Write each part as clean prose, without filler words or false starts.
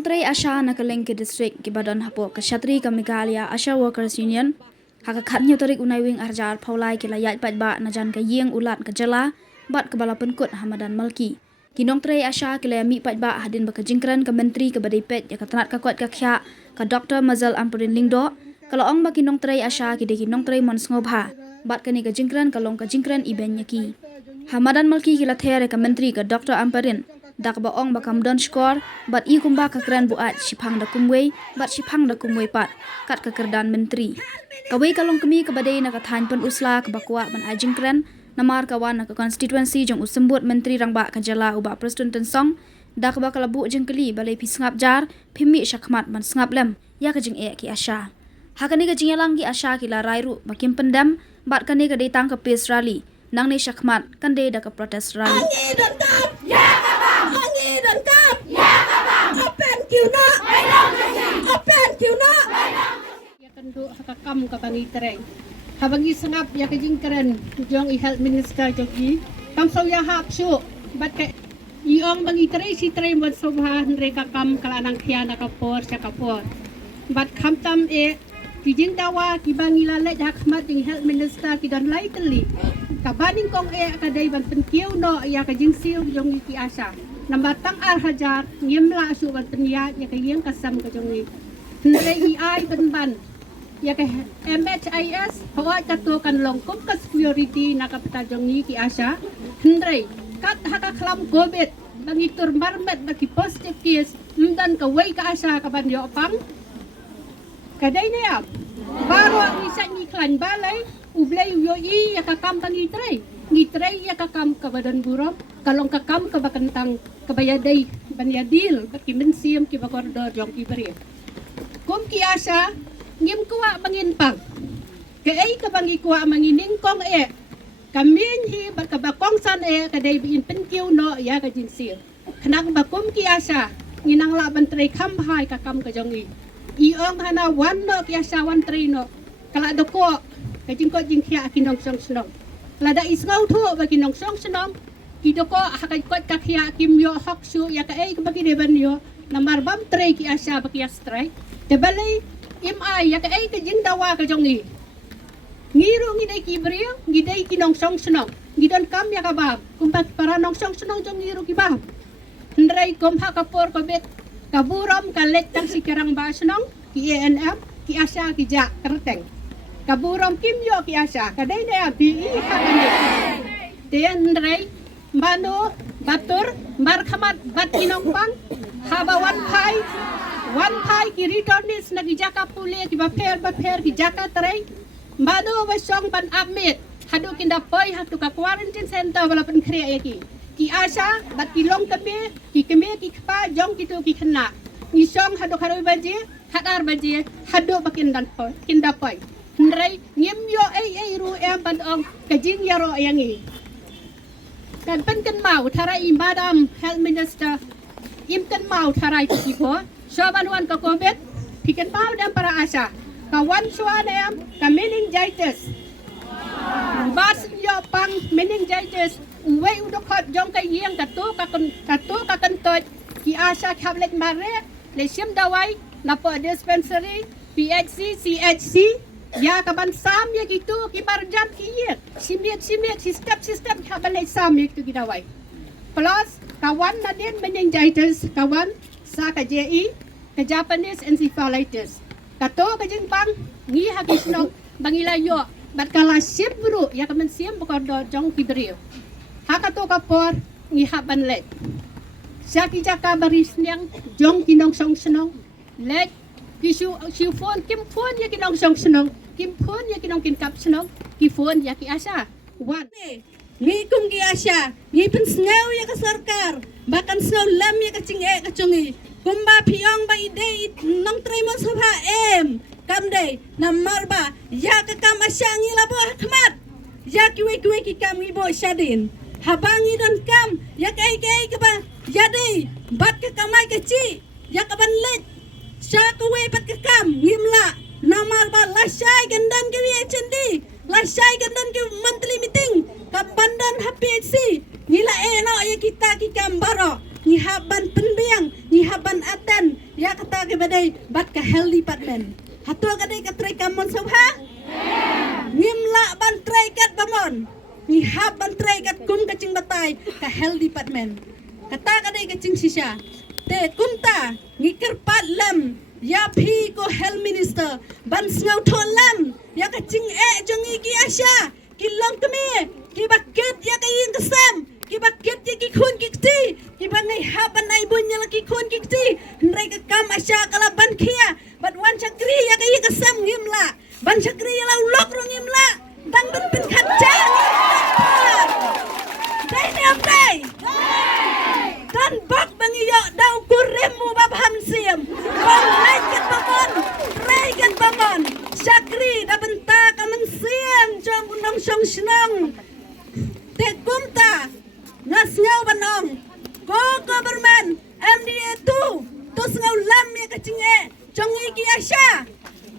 Kinong Tray Asha Nakalengke District Kibadan Hapo Kashatri Kamikalia Asha Workers Union Hakakat Nyutarik Unai Wing Arjar Paulai Kilayat Patba Najan Kayeng Ulat Kajala Bat Kebala Penkut Hamadan Malki Kinong Tray Asha Kilaya Mi Patba Hadin Bakajingkran ke Menteri ke Badipet Yakatanat Kakuat Kakya Ka Dr. Mazal Ampurin Lingdo Kalau ong ba Kinong Tray Asha Kide Kinong Tray Monsngobha Bat Kani Kajingkran Kalong Kajingkran Iben Yaki Hamadan Malki Kilathere ke Menteri ke Dr. Ampurin Dak ba ong bakam don skor bat I kumba ka kran buat sipang da kumwei bat sipang da kumwei pat kat ka kerdan menteri kawai kalong kami ke badai na kathan pen usla ke bakwa ban ajing kran namar kawan na ka constituency jong usembut menteri rangba ka jala uba presiden tensong dak ba kalabu jeng keli balai pi sngap jar phimi shakmat ban sngap lem ya ka jing e ki asha hakani ka jing yalang ki asha ki la rairu bakim pendam bat kani ka datang ke peace rally nang ne shakmat kan de da ka protest rally dan kap apen kiuna ya kendu hakakam ka bangi tereng habangi sangap ya kejingkeren jong I health minister jogi kam so ya hap su bat ke iong bangi tereng si tereng bat sobha mereka kam kalanang khiana kapor sa kapor bat khamtam e kijing dawa ki bangi lalet hakmat jing health minister ki dan lai teli kabaning kong e kadai ban penkiu no ya kejing sil jong ki asa Nambatang Hajar ngimla subat penyat ya kayeng kasam ke jongi nrei ai ban ya ke MHIS hawa katukan longkom ka security nakapta jongi ki asa nrei kat haka klam gobet bangitur marmet bagi positive case mdan ka wei ka asa ka ban yo pang kadai ne ya baru ni sa ni klan balai ublay yo I ya ka kam bangitrei ngitrei ya ka kam ka badan burom kalong kakam ka bakantang kabayaday banyadil baki mensiam ki bakordor jong ki beri kum ki asa ngim kuwa bangin pang ke ay ka bangi kuwa mangining kong e kamin hi bakabakong san e kaday bin penkiw no ya ka jinsil knak bakum ki asa nginang laban trei kambhay kakam ka jong iong hana wan no ki asa wan trei no kala doko ka jingko jingkhia kinong song snong lada isngau tho bagi nong song snong Kidoko hakay kot kakya kimyo haksu ya ka ay bagi deban yo namar bam tre ki asya bagi astray debali imai ya ka ay ka jindawa ka jongi ngiru ngidai ki brio ngidai ki nong song snong ngidon kam ya ka bab kumpat para nong song snong jong ngiru ki bab ndrai kom hakapor ko bet kaburam kalet tang sikarang ba snong ki ANM ki asya ki ja kerteng kaburam kimyo ki asya kadai na bi hakani den ndrai Mano, batur, markamat, bat inongpang, haba one pie, ki returnis na gijaka puli, ki baper, ki jaka teray, mano, wasong ban amit, hadu kindapoy, hatu ka quarantine center, wala pen kriya yaki, ki asa, bat kilong kami, ki kpa, jong kitu ki kena, nisong hadu karoy baji, hadar baji, hadu bakindapoy, kindapoy, nray, ngimyo ay ru ban ong, kajing yaro yangi. Kan penken mau tarai madam health minister imken mau tarai kipo soban wan ka covid piken mau dan para asa kawan suanam ka meningitis bas yo pang meningitis uwe udokot jong ka yeng katu ka kentoj ki asa khablet mare le sim dawai na po dispensary PHC CHC ya kaban sam ya gitu ki barjat ki ye simit sistem kaban sam ya gitu gidawai plus kawan nadin meningitis kawan sa ka JE ka Japanese encephalitis kato ka jingpang ngi hakisno bangilayo bat kala sibru ya kaman sim bokordo jong ki beriu hakato kapor ngi haban let saki jaka baris nyang jong kinong song senong let kisu phone kim phone ya kinong song senong kim phone ya kinong kin kap senong ki phone ya ki asa wan ni kum ki asa ni pen snau ya ka sarkar bakan snau lam ya ka cing ka chungi kumba phiong ba ide nong tremo sabha em kam dei namar ba ya ka kam asa ngi labo khmat ya ki we ki kam ngi bo shadin habangi don kam ya kai ka ba ya dei bat ka kamai ka chi ya ka ban let Syakwe pat kekam ngimla namar ba lasai gandan ke WHND lasai gandan ke monthly meeting kabandan HPHC ngila eno ya kita ki kambaro ngihaban penbiang ngihaban aten health department. Hatua kadai ka tray kamon sabha. Ngimla ban tray kat bamon. Ngihab ban tray kat kun kacing batay ka health department. Kata kadai kacing sisya. Te kunta ngikirpat lam ya phi ko health minister ban ngau thon lam ya kacing jong iki asya kilong kami ki bakit ya kayin kesam ki bakit ya ki khun ki ti ki bangai haban ai bunya la ki khun ki ti ndrai ka kam asya kala ban khia bat wan chakri ya kayi kesam ngimla ban chakri ya la ulok ro ngimla dang ban pin khacha dai ne am dai dan bak bangiyo daw kuremu babham siam bang raikan bamon syakri da benta kamen siam jong undang song senang te kumta ngas ngau banong ko government MDA tu ngau lam ya kacinge jong iki asya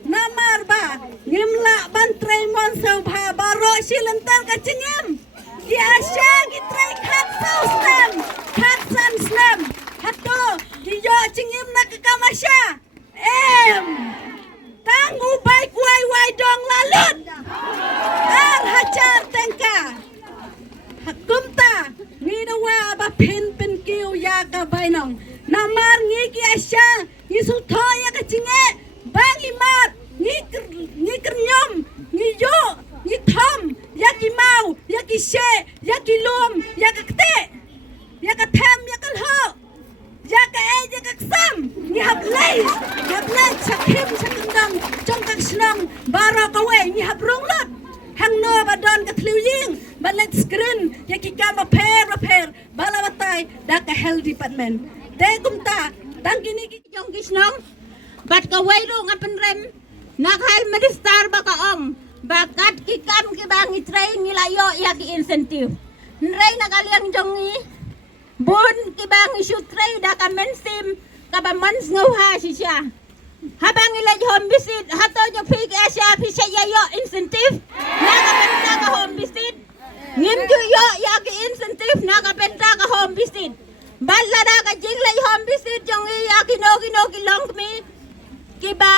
namar ba ngimla ban traimon sau bha baro silentan kacingem ki asya ki trai khat sau stem khat san stem hato ki yo cingem nak kamasya tanggu baik wai dong lalut hajar tengka hakumta ngidawa ba pin kiu ya ka bainong namar ngiki asya ngisuto ya kacinge bang imat ngikir nyom ngiyo ngithom ya ki mau ya ki she ya ki lum ya ka kte ya ka tham ya ka ho ya ka ya ka sam ni hablai sakhim sakendang jong kak senang baro kawe ni habronglat hang no badon ka tliwing balet screen ya ki ka repair balawatai da ka health department te kumta dang kini ki jong kisnong bat ka wairu ngapen rem nakhal minister baka ong bakat ki kam ki bang itray nilayo ya ki incentive nray nakaliang jongi bun ki bang isu tray da ka mensim ka ba mans ngauha sisya habang ilay home visit hato jo pig asya pisya yo incentive nakapenta ka home visit ngim yo ya ki incentive nakapenta ka home visit balla da ka jinglay home visit jongi ya kino kilong mi kiba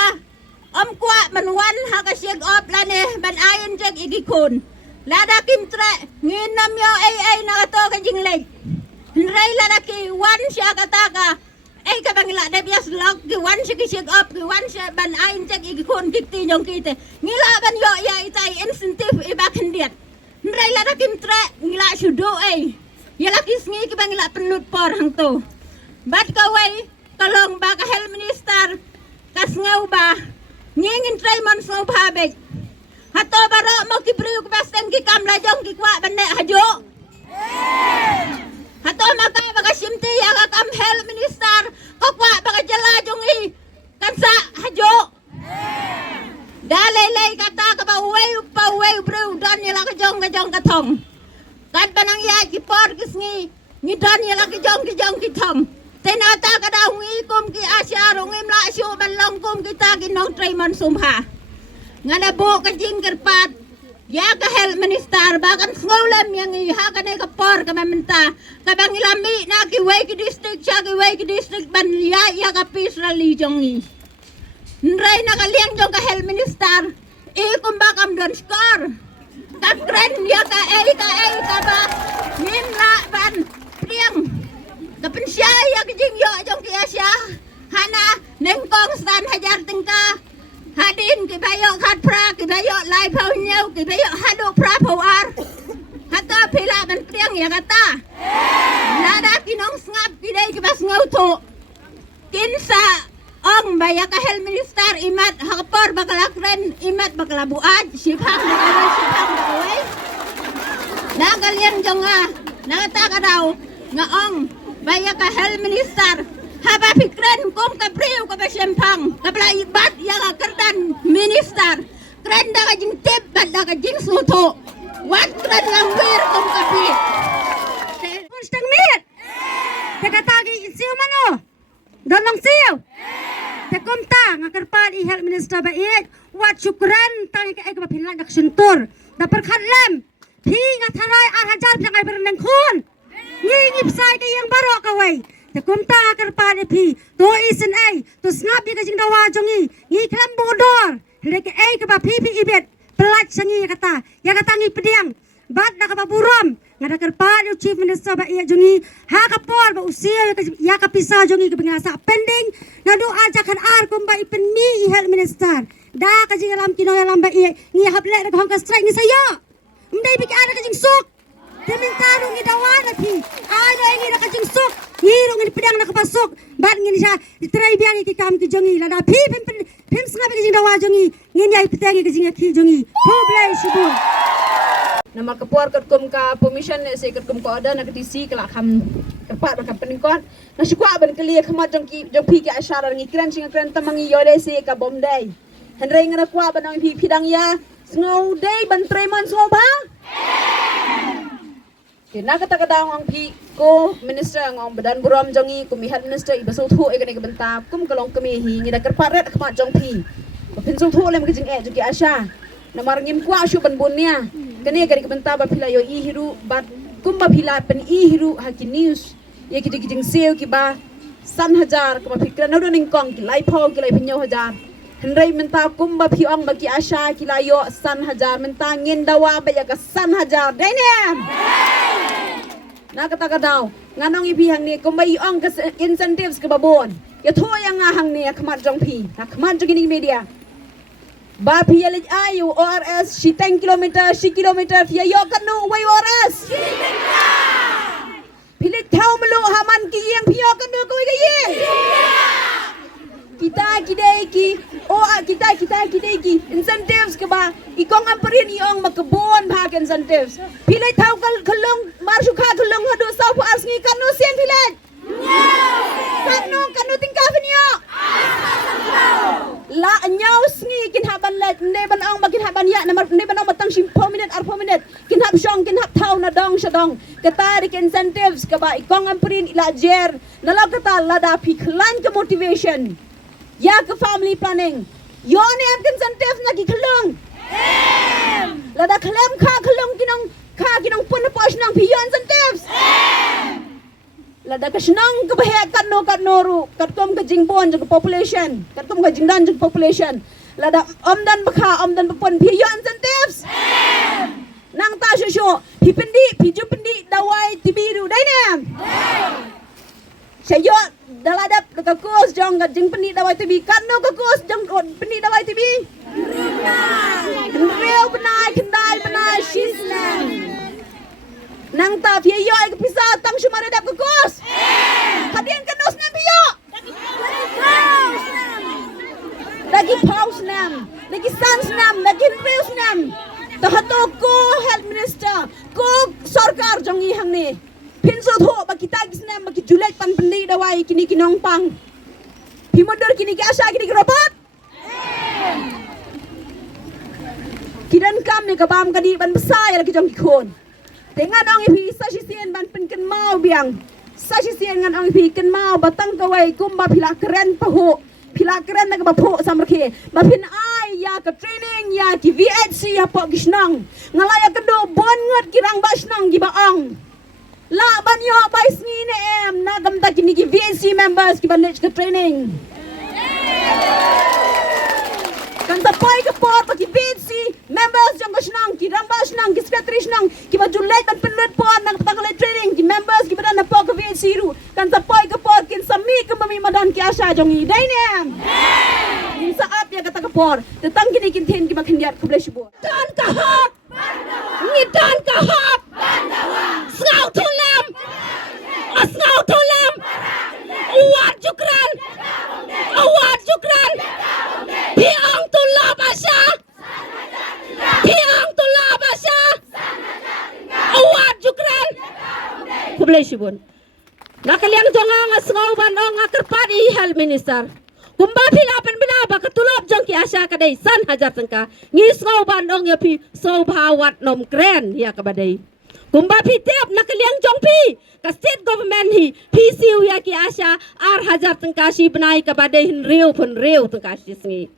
kwa manwan haka shake up lane ban ayon jek igikun lada kimtre nginam yo ay nakato ka jinglay nray lada ki wan siya kataka ay kabangila de bias log ki wan siya ki shake up ki wan siya ban ayon jek igikun kikti nyong kite ngila ban yo ya itay incentive ibakin diat nray lada kimtre ngila sudo ay yala kisngi ki bangila penut por hang to bat kaway kalong ba ka health minister kas ngau ba ngingin tray man so bhabej hato baro mo ki briu ko basteng ki kam la jong ki kwa bane hajo hato makai baga simti ya ka kam health minister ko kwa baga jala jong i kansa hajo dalay kata ka ba uwe briu don ya la ka jong ka thong kan banang ya ki por kisngi ni don ya la ka jong ki thong tenata ka daw ngikom ki asya rongim la syo banlong kom kita ginong traymon sumha nga nabo ka jingkerpat ya ka health minister bakan ngolem yang iha ka ne ka por ka mamenta ka bang ilami na ki way ki district siya ki way ki district ban ya ka pisrali jongi nray na ka liang jong ka health minister ikom bakam don score ka kren ya ka ba nim la ban priang kapin siya ya kijing yo jong ki asya hana nengkong stan hajar tingka hadin ki bayo khat pra ki bayo lai phau nyau ki bayo hado pra phau ar hatta phila ban priang ya kata lada kinong ngap ki dai ki bas ngau tho kinsa ong baya ka health minister imat hakapor bakala kren imat bakala buad siphang bakaway nagalyan jong nata ka daw nga ong baya ka health minister haba pikren kum ka priu ka sempang ka ibat ya ka kerdan minister kren da ka jing tip bat da ka jing suto wat kren langwir kum ka pi kunstang mit te katagi siu mano donong siu te kumta nga kerpan i health minister ba it wat syukran tang ka ka pinlan dak sentur da perkhatlem hi nga tharai ar hajar pingai berneng khun ngingip sai ka yang baro kawai te kumta karpa de phi to isen ai to snap bi ka jing dawa jongi ngi klam bodor leke ai ka ba phi ibet pelat sangi kata ya kata ngi pediang bat na ka ba buram ngada karpa de chief minister ba iya jongi ha ka por ba usia ya ka pisa jongi ka bingasa pending nadu aja kan ar kumba ipen mi health minister da ka jing alam kino alam ba iya ngi haple ka hong ka strike ni saya mdai bi ka ada ka jing sok Dementaro ngi dawana pi ada ngi na kajing sok ngiro ngi pedang na kapasok bat ngi siya try biang ki kam ki jongi la da pi pim snga bi jing dawa jongi ngi ai petangi ki jing ki jongi poblai sibu nama kepuar kum ka permission ne se kum ko ada na ketisi kala kam kepat ka peningkon na syukwa ben kelia khamat jong pi ki asyara ngi kran sing kran tamangi yole se ka bomdai henrei ngana kwa banang pi pidang ya ngau dei ban treman so bang Kena kata kadang ang pi ko minister ang badan buram jongi kumihat minister iba so thu ekane bentap kum kalong kami hi ngi da kerparet khamat jong pi pin so thu lem kijing juki asya namar ngim kwa shu ban bunnya kene kari bentap ba pila yo i hiru bat kum ba pila pen i hiru haki news ye kijing seo ki ba san hajar ka ba fikra no ning kong ki lai pho ki lai pinyo hajar henrei menta kum ba pi ong ba ki asya ki la yo san hajar menta ngin dawa ba ya ka san hajar dene na kata daw nganong ibihang ni kumbay ong incentives ke babon ya tho yang ngahang ni khmat jong pi na khmat jong ni media ba pi yalij ayu ors shi 10 kilometer fia yo kanu way ors pilit thau melu haman ki yang pio kanu ko gaye kita kidai ki incentives ke ba ikong amperin iong makabon bhag incentives pilai thau kalung marshu kha kalung hadu sau ars ngi kanu sien pilai kanu tingka finyo la nyau sngi kin haban let ne ban ong bakin haban ya namar ne ban ong batang sim 4 minute ar 4 minute kin hab shong kin hab thau na dong shadong kata rik incentives ke ba ikong amperin ila jer nalaw kata lada pi klan ke motivation ya ke family planning yo ne am incentive na ki khlung lada khlem kha khlung kinong pun pos nang pi yo incentives lada ka snang ke bahe kan noru kat kom ke jingbon je population kat kom ke jingdan je population lada omdan bakha omdan pun pi yo incentives nang ta shu pi pendi dawai tibiru dai ne sayo daladap ka kos jong ga jing pendi dawai tibi kanu ka kos jong pendi dawai tibi real benai kendai benai shislam nang ta pia yo ai pisa tang shumare dap ka kos hadian kanus nam pia lagi paus nam lagi sans nam lagi reus nam ta hato ko health minister ko sarkar jong i hang ni pinso tho ba kita kisna ba ki julek pan pendi dawai kini kinong pang pimodor kini ki asa kini robot kidan kam ni kabam kadi ban besai lagi jong kikon tengan ong ipi sa sisien ban pen ken mau biang sa sisien ngan ong ipi ken mau batang kawai kumba pila keren paho pila keren na ba pho samrke ba pin ai ya ka training ya ki VHC ya po kisnang ngalaya kedo bon ngot kirang ba snang gi ba ong la banyo bai sngi ne em na gamta kini ki VNC members ki banech ke training kan ta pai ke pot ki VNC members jong snang ki ramba snang ki secretary snang ki ba julai tan penlet pot nang takale training ki members ki badan na po ke VNC ru kan ta pai ke pot kin sami ke mami madan ki asa jong i dai ne in saat ya kata ke por tetang kini kin ten ki ba khindiat ku blesh bo tan ka hap ni tan ka hap Sngau tulam Sngau tulam Awad jukran Piang tulab asya Piang tulab asya Awad jukran Kublay shibun Nakaliang jonga nga sngau ban nga kerpadi health minister kumbapi apan binaba katulop jong ki asya kadai san hajar tengka ngis ngau ban ong ya pi so bawat nom kren ya kabadai kumbapi tep nakaliang jong pi ka state government hi PCU ya ki asya ar hajar tengka si benai kabadai hin riu pun riu tengka si sengi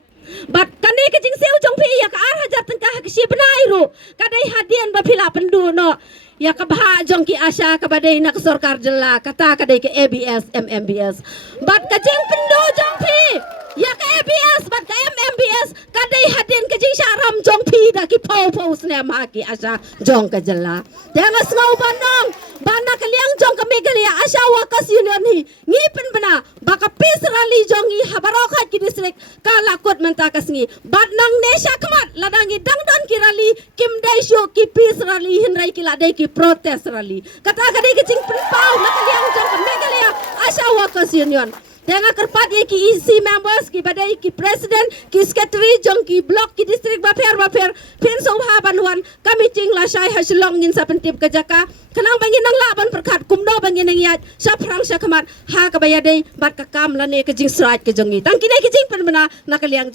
Bat kani ke jing seu jong pi ya ka ar hajar tengkah ke si benai ru. Kadai hadian ba pila pendu no. Ya ka bha jong ki Asha ka badai nak sarkar jela kata kadai ke ABS MMBS. Bat ka jing pendu jong pi. Ya ka ABS bat ka MMBS kadai hadian ke jing syaram jong pi da ki pau sne ma ki Asha jong ka jela. Dengas ngau banong bana ka liang jong ka megalia Asha Workers Union hi ngipen bana baka pis rally jong i habarokat ki distrik kala kot mentakas ngi bat nang nesha kamat ladangi dangdon ki rally kim dai syo ki pis rally hinrai ki ladai ki protest rally kata kadai ki jing pau na ka liang jong ka megalia Asha Workers Union Dengar kerpat ye ki EC members ki badai ki president ki secretary jong ki block ki distrik baper pin sobha banwan kami ting la shai haslong ngin sa pentip ka jaka kanang bangin nang laban perkat kumdo bangin nang yat sa prang sa kamat ha ka bayadai bat ka kam la ne ka jing srait ka jongi tang kinai ki jing pen bana nakaliang